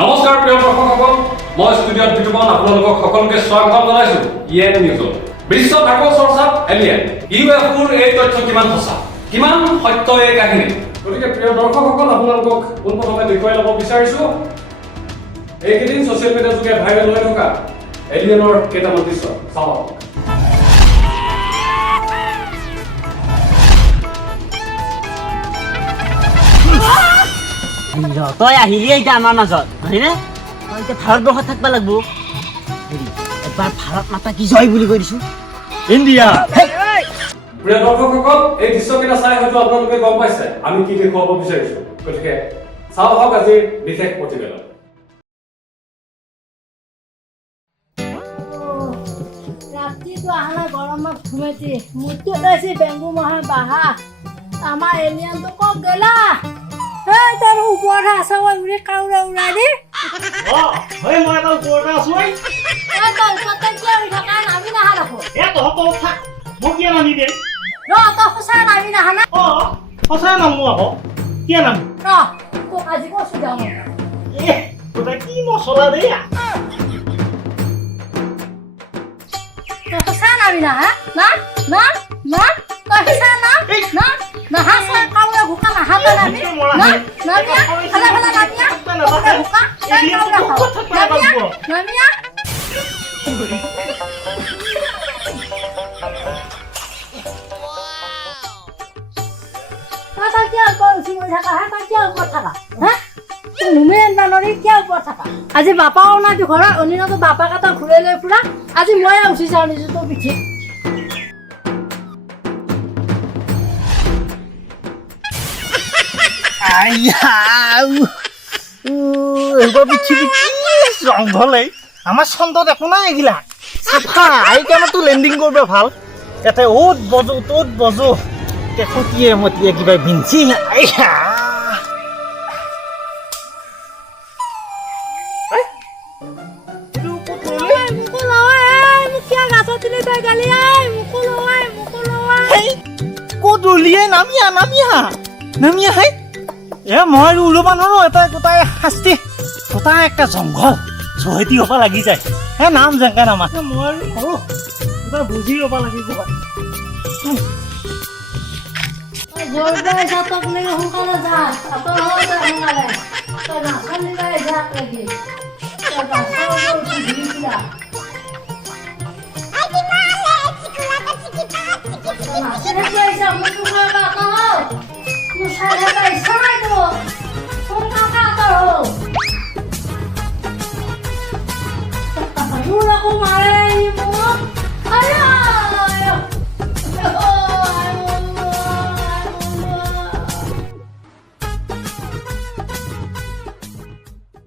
নমস্কাৰ প্ৰিয় দৰ্শকসকল, মই ষ্টুডিঅ'ত বিতুপন আপোনালোকক সকলোকে স্বাগতম জনাইছো ইএন নিউজত। বিশ্ব ঠাকুৰ চৰ্চাত এলিয়েন ইউএফঅ'ৰ এই তথ্য কিমান সঁচা, কিমান সত্য এই কাহিনী। গতিকে প্ৰিয় দৰ্শকসকল, আপোনালোকক পোনপ্ৰথমে দেখুৱাই ল'ব বিচাৰিছো এইকেইদিন ছ'চিয়েল মিডিয়া যোগে ভাইৰেল হৈ থকা এলিয়েনৰ কেইটামান দৃশ্য চাওক। তই আহিলি এতিয়া আমাৰ মাজত হয়নে? তই এতিয়া ভাৰতবৰ্ষত থাকিব লাগিব। এবাৰ ভাৰত মাতা কি জয় বুলি কৈ দিছো। ইণ্ডিয়া। প্ৰিয় দৰ্শকসকল, এই দৃশ্যকেইটা চাই হয়তো আপোনালোকে গম পাইছে আমি কি দেখুৱাব বিচাৰিছো। গতিকে চাওঁ হওক আজিৰ বিশেষ প্ৰতিবেদন। ৰাতিটো আহা গৰমত ঘুমেতি মুঠটো ওলাইছে বেংগু মহা বাহা আমাৰ এলিয়ানটো ক'ত গেলা? এই তোৰ ওপৰত আছে উৰি কাউৰা উৰাই দি হয় মই এটা ওপৰতে আছো এই তই কত কিয় উৰি থকা নামি নাহা দেখো তহঁত উঠা মোক কিয় নামি দে তই সঁচাই নামি নাহা না সঁচাই নামো আকৌ কিয় নামি তোক আজি কৈছো যাওঁ তই কি মছলা দে তই সঁচাই নামি নাহা না না না তই সঁচাই না না নাহা চাই কাউৰা ভোকা নাহা তই নামি না নামিয়া ভালে ভালে নামিয়া কাউৰা ভোকা তই কাউৰা খাওঁ নামিয়া নামিয়া তই কিয় উঠি গৈ থাকা হা? তই কিয় ওপৰত থাকা হা? তই নুমেন বানৰি কিয় ওপৰত থাকা? আজি বাপাও নাই তোৰ ঘৰত, অনিনতো বাপাক এটা ঘূৰাই লৈ ফুৰা। আজি মই উঠি যাওঁ নিছো তোৰ পিঠিত। জংঘলে আমাৰ চন্দত একো নাই এইগিলা চাফা এইকাৰণেতো লেণ্ডিং কৰিব ভাল। ইয়াতে অ'ত বজো ত'ত বজো কেঁকুটিয়ে মতিয়ে কিবা ভিঞ্চি ক'ত উলিয়াই নামিয়া নামিয়া নামিয়া হে এ মই ওলবা নোৱাৰো এটা গোটাই শাস্তি গোটাই একটা জংঘল চহেতি হ'ব লাগি যায় হে নাম জেংকা নামা মই আৰু কিবা বুজি ল'ব লাগিব সোনকালে যা সোনকালে তই নাচনিলাই যাক লাগি তই বাছৰ